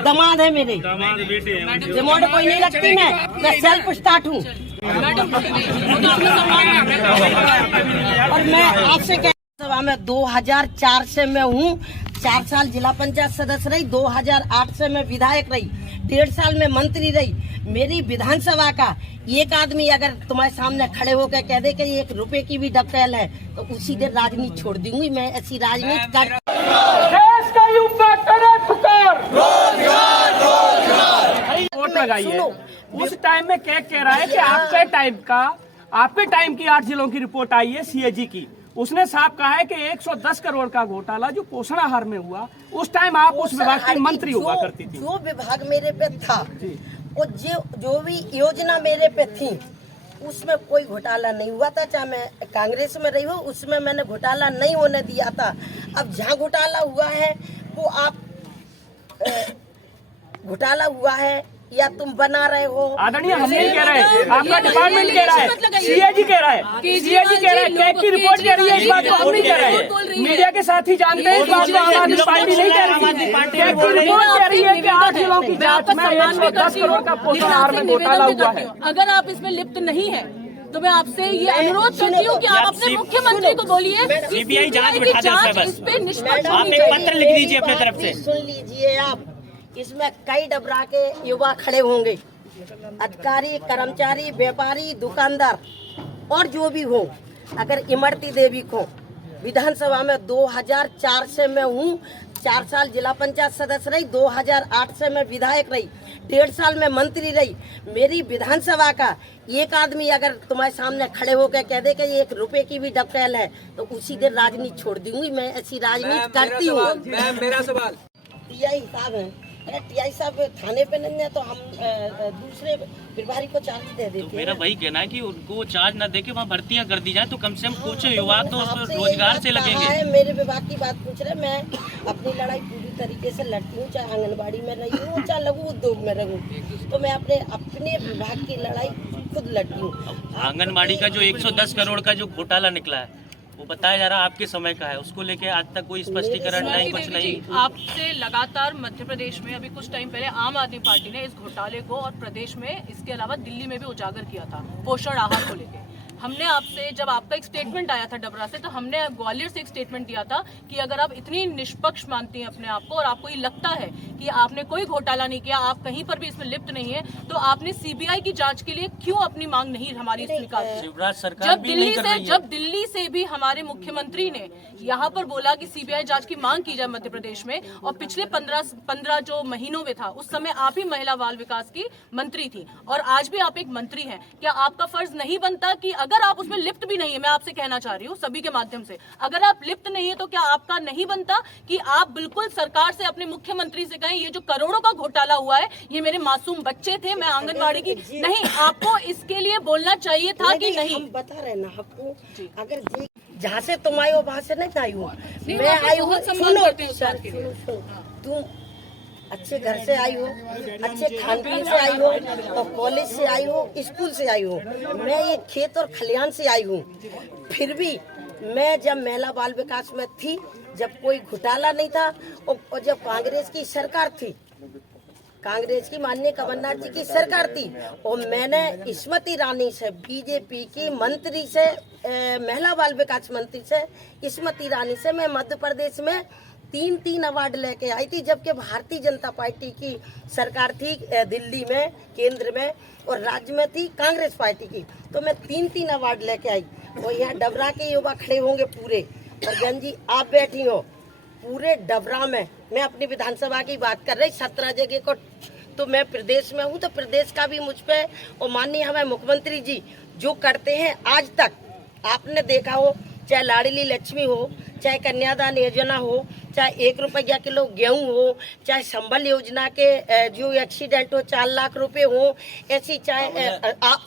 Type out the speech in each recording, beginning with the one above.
दामाद है मेरे, रिमोट कोई नहीं रखती, मैं सेल्फ स्टार्ट हूँ। और मैं आपसे सभा में 2004 से मैं हूँ, 4 साल जिला पंचायत सदस्य रही, 2008 से मैं विधायक रही, 1.5 साल में मंत्री रही। मेरी विधानसभा का एक आदमी अगर तुम्हारे सामने खड़े होकर कह दे कि 1 रुपए की भी डकैल है तो उसी दिन राजनीति छोड़ दूंगी। मैं ऐसी राजनीति कर देश का युवा करे पुकार, वोट लगाइए। उस टाइम में क्या कह रहा है कि आपके टाइम की 8 जिलों की रिपोर्ट आई है सीएजी की। उसने साफ कहा है कि 110 करोड़ का घोटाला जो पोषण आहार में हुआ, उस टाइम आप उस विभाग की मंत्री हुआ करती थी। जो विभाग मेरे पे था और जो भी योजना मेरे पे थी उसमें कोई घोटाला नहीं हुआ था। चाहे मैं कांग्रेस में रही हूँ, उसमें मैंने घोटाला नहीं होने दिया था। अब जहाँ घोटाला हुआ है वो आप घोटाला हुआ है या तुम बना रहे हो। आदरणीय, हम नहीं कह रहे, आपका डिपार्टमेंट कह रहा है, सीएजी कह रहा है, सीएजी कह रहा है, कैग की रिपोर्ट कह रही है, इस बात को हम नहीं कह रहे। मीडिया के साथ ही जानते हैं, इस बात को आम आदमी पार्टी नहीं कह रही। कैग की रिपोर्ट कह रही है कि 8 जिलों की जांच में 110 करोड़ का पोषण आहार में घोटाला हुआ है। अगर आप इसमें लिप्त नहीं है तो मैं आपसे ये अनुरोध करती हूँ कि आप अपने मुख्यमंत्री को बोलिए सीबीआई जांच बिठा दे, इस पे निष्पक्ष आप एक पत्र लिख दीजिए अपने तरफ से। सुन लीजिए आप, इसमें कई डबरा के युवा खड़े होंगे, अधिकारी, कर्मचारी, व्यापारी, दुकानदार और जो भी हो। अगर इमरती देवी को विधानसभा में 2004 से मैं हूँ, 4 साल जिला पंचायत सदस्य रही, 2008 से मैं विधायक रही, 1.5 साल में मंत्री रही। मेरी विधानसभा का एक आदमी अगर तुम्हारे सामने खड़े होकर कह दे कि 1 रुपए की भी डकैल है तो उसी दिन राजनीति छोड़ दूंगी। मैं ऐसी राजनीति करती हूँ। मेरा सवाल यही हिसाब है। अरे टीआई साहब थाने पे नहीं है तो हम दूसरे प्रभारी को चार्ज दे देते हैं। तो मेरा वही कहना है कि उनको चार्ज न देके वहाँ भर्तियाँ कर दी जाए तो कम से कम कुछ युवा तो उस रोजगार से लगेंगे। मेरे विभाग की बात पूछ रहे, मैं अपनी लड़ाई पूरी तरीके से लड़ती हूँ, चाहे आंगनबाड़ी में रही हूँ, चाहे लघु उद्योग में रहूँ, तो मैं अपने विभाग की लड़ाई खुद लड़ती हूँ। आंगनबाड़ी का जो 110 करोड़ का जो घोटाला निकला है वो बताया जा रहा है आपके समय का है, उसको लेके आज तक कोई स्पष्टीकरण नहीं, कुछ नहीं। आपसे लगातार मध्य प्रदेश में अभी कुछ टाइम पहले आम आदमी पार्टी ने इस घोटाले को और प्रदेश में इसके अलावा दिल्ली में भी उजागर किया था पोषण आहार को लेकर। हमने आपसे, जब आपका एक स्टेटमेंट आया था डबरा से, तो हमने ग्वालियर से एक स्टेटमेंट दिया था कि अगर आप इतनी निष्पक्ष मानती हैं अपने आप को और आपको ये लगता है कि आपने कोई घोटाला नहीं किया, आप कहीं पर भी इसमें लिप्त नहीं है, तो आपने सीबीआई की जांच के लिए क्यों अपनी मांग नहीं हमारी स्वीकार की? शिवराज सरकार जब दिल्ली से भी हमारे मुख्यमंत्री ने यहाँ पर बोला कि सीबीआई जांच की मांग की जाए मध्य प्रदेश में, और पिछले 15 जो महीनों में था उस समय आप ही महिला बाल विकास की मंत्री थी और आज भी आप एक मंत्री हैं, क्या आपका फर्ज नहीं बनता कि अगर आप उसमें लिप्त भी नहीं है, मैं आपसे कहना चाह रही हूँ सभी के माध्यम से, अगर आप लिप्त नहीं है तो क्या आपका नहीं बनता कि आप बिल्कुल सरकार से, अपने मुख्यमंत्री से कहें ये जो करोड़ों का घोटाला हुआ है ये मेरे मासूम बच्चे थे, मैं आंगनबाड़ी की नहीं, आपको इसके लिए बोलना चाहिए था कि नहीं? हम बता रहे ना आपको, अगर जहाँ से तुम आई हो वहाँ से नहीं आई हो, मैं आई हूँ। सुनो, तुम अच्छे घर से आई हो, अच्छे खान पीन से आई हो, और कॉलेज से आई हो, स्कूल से आई हो। मैं ये खेत और खलियान से आई हूँ। फिर भी मैं जब महिला बाल विकास में थी, जब कोई घोटाला नहीं था, और जब कांग्रेस की सरकार थी, कांग्रेस की माननीय कमलनाथ जी की सरकार थी, और मैंने स्मृति ईरानी से, बीजेपी की मंत्री से, महिला बाल विकास मंत्री से, स्मृति ईरानी से मैं मध्य प्रदेश में 3 अवार्ड लेके आई थी, जबकि भारतीय जनता पार्टी की सरकार थी दिल्ली में, केंद्र में, और राज्य में थी कांग्रेस पार्टी की। तो मैं 3 अवार्ड लेके आई। और यहाँ डबरा के युवा खड़े होंगे पूरे, और गंज जी आप बैठी हो पूरे डबरा में। मैं अपनी विधानसभा की बात कर रही, 17 जगह को, तो मैं प्रदेश में हूँ, तो प्रदेश का भी मुझ पे, और माननीय हमें मुख्यमंत्री जी जो करते हैं आज तक आपने देखा हो, चाहे लाडली लक्ष्मी हो, चाहे कन्यादान योजना हो, चाहे 1 रुपया किलो गेहूं हो, चाहे संबल योजना के जो एक्सीडेंट हो 4 लाख रुपए हो, ऐसी चाहे आप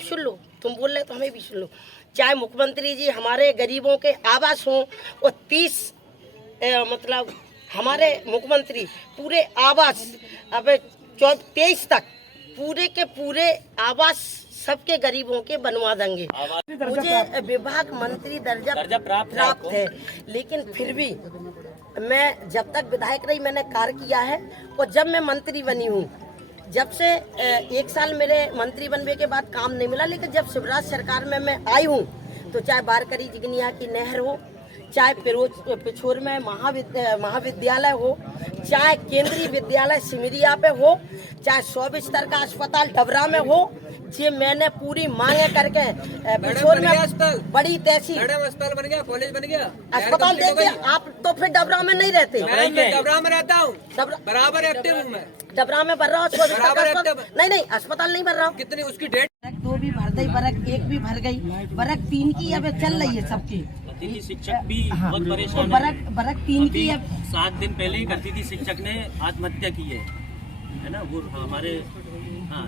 सुन लो, तुम बोल रहे तो हमें भी सुन लो, चाहे मुख्यमंत्री जी हमारे गरीबों के आवास हों, और 30 मतलब हमारे मुख्यमंत्री पूरे आवास अब 23 तक पूरे के पूरे आवास सबके गरीबों के बनवा देंगे। मुझे विभाग मंत्री दर्जा प्राप्त है, लेकिन फिर भी मैं जब तक विधायक रही मैंने कार्य किया है, और जब मैं मंत्री बनी हूँ, जब से 1 साल मेरे मंत्री बनने के बाद काम नहीं मिला, लेकिन जब शिवराज सरकार में मैं आई हूँ तो चाहे बारकरी जिगनिया की नहर हो, चाहे पिछोर में महाविद्यालय हो, चाहे केंद्रीय विद्यालय सिमरिया पे हो, चाहे 100 बिस्तर का अस्पताल डबरा में हो, ये मैंने पूरी मांगे करके पिछोर में बड़ी तहसील अस्पताल बन गया, कॉलेज बन गया, अस्पताल देते। आप तो फिर डबरा में नहीं रहते। मैं डबरा में रहता हूँ, बराबर एक्टिव हूँ मैं। डबरा में भर रहा हूँ, नहीं अस्पताल नहीं भर रहा हूँ। कितनी उसकी डेट 2 भी भर गई, बरक 1 भी भर गई, बरक 3 की अब चल रही है सबकी। अतिथि शिक्षक भी बहुत परेशान है। बरक 3 की अब 7 दिन पहले एक अतिथि शिक्षक ने आत्महत्या की है ना, वो हमारे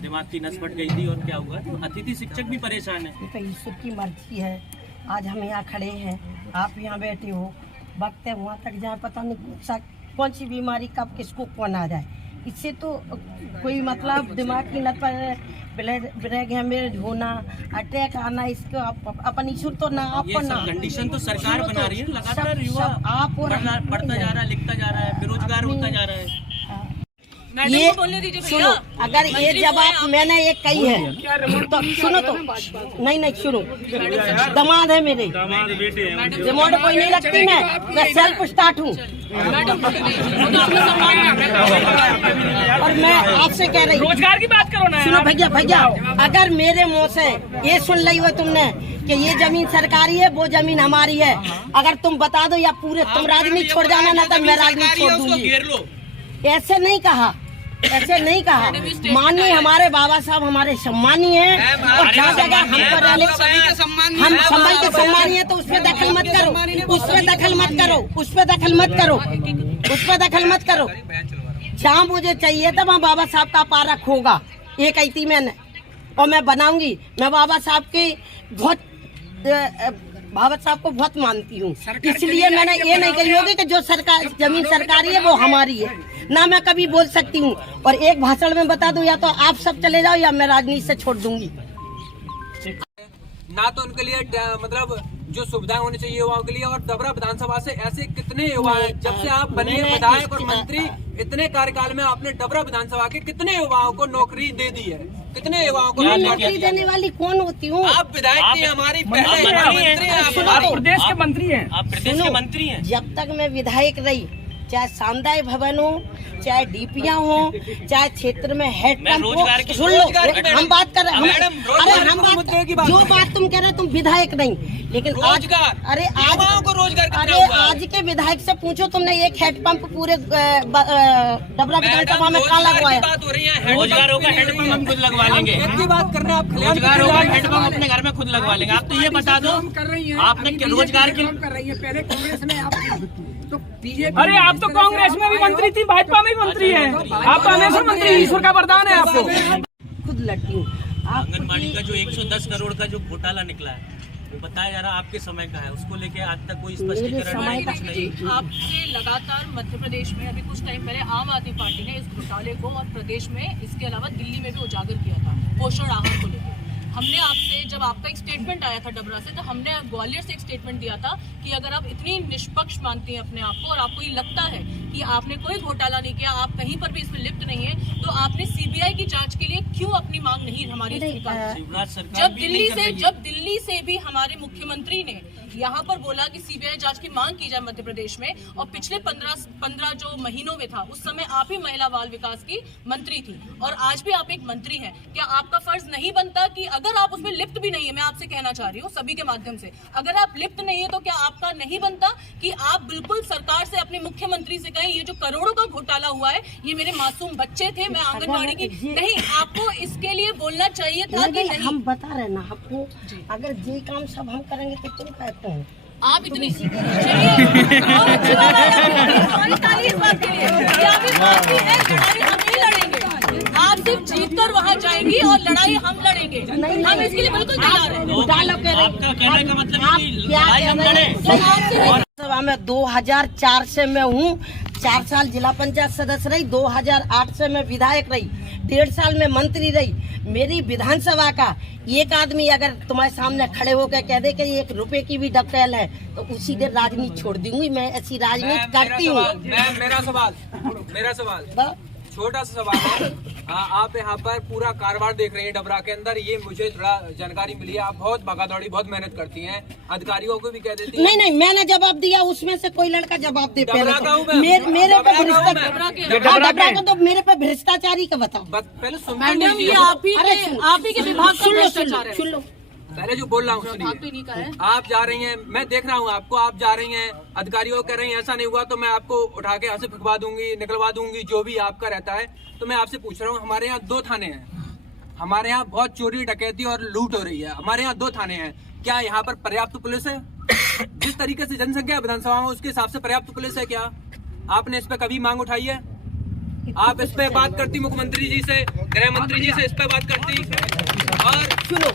दिमाग की नस फट गई थी और क्या हुआ, तो अतिथि शिक्षक भी परेशान है। तो ईश्वर की मर्जी है, आज हम यहाँ खड़े हैं, आप यहाँ बैठे हो, वक्त है वहाँ तक जाए, पता नहीं कौन सी बीमारी कब किसको कौन आ जाए। इससे तो कोई मतलब दिमाग की नस पर ब्रेक हेमरेज होना, अटैक आना, इसको अपन ईश्वर तो ना आप ये सब कंडीशन तो सरकार बना रही है। लगातार युवा आप पढ़ता जा रहा है, लिखता जा रहा है, बेरोजगार होता जा रहा है। ये सुनो, अगर ये जवाब मैंने एक कही है तो सुनो, तो नहीं सुनो, दामाद है मेरे, रिमोट कोई नहीं रखती, मैं सेल्फ स्टार्ट हूँ। और मैं आपसे कह रही हूँ, रोजगार की बात करो ना। सुनो भैया, अगर मेरे मुँह से ये सुन ली हो तुमने कि ये जमीन सरकारी है, वो जमीन हमारी है, अगर तुम बता दो या पूरे तुम राजनीति छोड़ जाना, ना तो मैं राजनीति छोड़ दूंगी। ऐसे नहीं कहा, ऐसे नहीं कहा। माननीय हमारे बाबा साहब हमारे सम्मानीय हैं, और जहाँ जगह हम पर हम संभल के सम्मानीय है, तो उसमें दखल मत करो, उसमें दखल मत करो, उसमें दखल मत करो, उसमें दखल मत करो। जहाँ मुझे चाहिए था वहाँ बाबा साहब का पार्क होगा, ये कही थी मैंने, और मैं बनाऊंगी। मैं बाबा साहब को बहुत मानती हूँ, इसलिए मैंने ये नहीं कही होगी कि जो सरकार जमीन सरकारी है वो हमारी है, ना मैं कभी बोल सकती हूँ। और एक भाषण में बता दूं, या तो आप सब चले जाओ या मैं राजनीति से छोड़ दूंगी। ना तो उनके लिए मतलब जो सुविधाएं होनी चाहिए युवाओं के लिए, और डबरा विधानसभा से ऐसे कितने युवा हैं, जब से आप बने विधायक और मंत्री, इतने कार्यकाल में आपने डबरा विधानसभा के कितने युवाओं को नौकरी दे दी है, कितने युवाओं को नौकरी देने वाली कौन होती हूँ? आप विधायक थी, हमारी पहले मंत्री हैं, आप प्रदेश के मंत्री हैं, आप प्रदेश के मंत्री हैं। जब तक मैं विधायक रही, चाहे सामुदायिक भवन हो, चाहे डीपियां हो, चाहे क्षेत्र में हेड पंप हो, सुन लो, हम बात कर रहे हैं, जो बात तुम कह रहे हो, तुम विधायक नहीं, लेकिन आज आज के विधायक से पूछो, तुमने एक हेड पंप पूरे डबरा विधानसभा में कहाँ लगवाया? रोजगार होगा, हेड पंप हम खुद लगवा लेंगे। बात करना, आप रोजगार होगा, हेड पंप अपने घर में खुद लगवा लेंगे। आप तो ये बता दो, आपने रोजगार की कर रही है, पहले कांग्रेस में आप तो बीजेपी। अरे आप तो कांग्रेस में भी मंत्री थी, भाजपा में भी मंत्री है, आप तो हमेशा मंत्री, ईश्वर का वरदान है आपको। खुद लड़ती हूँ। आंगनबाड़ी का जो 110 करोड़ का जो घोटाला निकला है, वो बताया जा रहा आपके समय का है, उसको लेके आज तक कोई स्पष्टीकरण नहीं, कुछ नहीं। आपसे लगातार मध्य प्रदेश में अभी कुछ टाइम पहले आम आदमी पार्टी ने इस घोटाले को और प्रदेश में इसके अलावा दिल्ली में भी उजागर किया था, पोषण आहार को लेकर। हमने आपसे, जब आपका एक स्टेटमेंट आया था डबरा से, तो हमने ग्वालियर से एक स्टेटमेंट दिया था कि अगर आप इतनी निष्पक्ष मानती हैं अपने आप को, और आपको ये लगता है कि आपने कोई घोटाला नहीं किया, आप कहीं पर भी इसमें लिप्त नहीं है, तो आपने सीबीआई की जांच के लिए क्यों अपनी मांग नहीं हमारी स्वीकार? जब दिल्ली से भी हमारे मुख्यमंत्री ने यहाँ पर बोला कि सीबीआई जांच की मांग की जाए मध्य प्रदेश में, और पिछले 15 जो महीनों में था, उस समय आप ही महिला बाल विकास की मंत्री थी, और आज भी आप एक मंत्री हैं। क्या आपका फर्ज नहीं बनता कि अगर आप उसमें लिप्त भी नहीं है, मैं आपसे कहना चाह रही हूँ सभी के माध्यम से, अगर आप लिप्त नहीं है तो क्या आपका नहीं बनता कि आप बिल्कुल सरकार से, अपने मुख्यमंत्री से कहें, ये जो करोड़ों का घोटाला हुआ है, ये मेरे मासूम बच्चे थे, मैं आंगनबाड़ी की नहीं, आपको इसके लिए बोलना चाहिए था कि नहीं? हम बता रहे ना आपको, अगर ये काम सब हम करेंगे तो तुम कहते हो आप इतनी हमारी ताली इस बात के लिए, हम ही लड़ेंगे, आप सिर्फ जीत कर वहाँ जाएंगी और लड़ाई हम लड़ेंगे, हम इसके लिए बिल्कुल तैयार हैं। आपका कहने का मतलब है कि लड़ाई हम लड़ें। सभा में 2004 से मैं हूँ, 4 साल जिला पंचायत सदस्य रही, 2008 से मैं विधायक रही, 1.5 साल में मंत्री रही। मेरी विधानसभा का एक आदमी अगर तुम्हारे सामने खड़े होकर कह दे कि 1 रुपए की भी डकैल है तो उसी दिन राजनीति छोड़ दूंगी। मैं ऐसी राजनीति करती हूँ। मेरा सवाल छोटा सा सवाल है। आप यहाँ पर पूरा कारोबार देख रहे हैं डबरा के अंदर, ये मुझे थोड़ा जानकारी मिली है। आप बहुत भागादौड़ी, बहुत मेहनत करती हैं, अधिकारियों को भी कह देती हैं। नहीं, मैंने जवाब दिया, उसमें से कोई लड़का जवाब दे पहले तो। मेरे पे भ्रष्टाचार तो मेरे पे भ्रष्टाचारी का बताओ। पहले मैडम ये आप ही के विभाग का भ्रष्टाचार है। सुन लो, पहले जो बोल रहा हूँ सुनिए। आप जा रही हैं, मैं देख रहा हूँ आपको, आप जा रही हैं, अधिकारियों कह रहे हैं ऐसा नहीं हुआ तो मैं आपको उठा के यहाँ से फिकवा दूंगी, निकलवा दूंगी, जो भी आपका रहता है। तो मैं आपसे पूछ रहा हूँ, हमारे यहाँ 2 थाने हैं, हमारे यहाँ बहुत चोरी डकैती और लूट हो रही है, हमारे यहाँ 2 थाने हैं, क्या यहाँ पर पर्याप्त पुलिस है? जिस तरीके से जनसंख्या है विधानसभा में उसके हिसाब से पर्याप्त पुलिस है क्या? आपने इस पे कभी मांग उठाई है? आप इस पे बात करती मुख्यमंत्री जी से, गृह मंत्री जी से इस पे बात करती? और सुनो,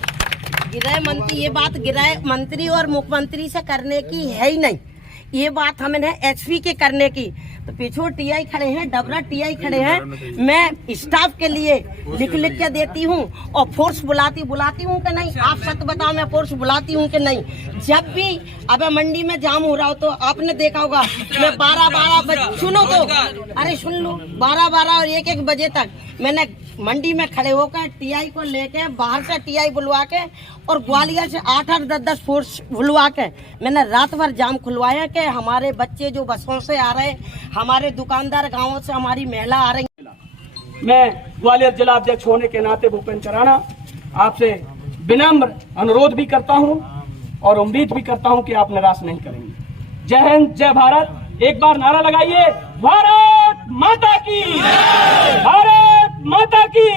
गृह मंत्री, ये बात गृह मंत्री और मुख्यमंत्री से करने की है ही नहीं, ये बात हमने एसपी के करने की। तो पीछे टीआई खड़े हैं, डबरा टीआई खड़े हैं, मैं स्टाफ के लिए लिख के देती हूँ और फोर्स बुलाती हूँ कि नहीं? आप सच बताओ, मैं फोर्स बुलाती हूँ कि नहीं? जब भी अब मंडी में जाम हो रहा हो तो आपने देखा होगा, मैं 12 बजे, सुनो तो, अरे सुन लो, 12 और 1 बजे तक मैंने मंडी में खड़े होकर टीआई को लेके, बाहर से टीआई बुलवा के और ग्वालियर से 8 10 फोर्स बुलवा के मैंने रात भर जाम खुलवाया कि हमारे बच्चे जो बसों से आ रहे, हमारे दुकानदार गांवों से हमारी महिला आ रही। मैं ग्वालियर जिला अध्यक्ष होने के नाते भूपेंद्र राणा आपसे विनम्र अनुरोध भी करता हूं और उम्मीद भी करता हूं कि आप निराश नहीं करेंगे। जय हिंद, जय भारत। एक बार नारा लगाइए, भारत माता की, भारत माता की,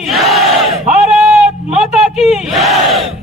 भारत माता की।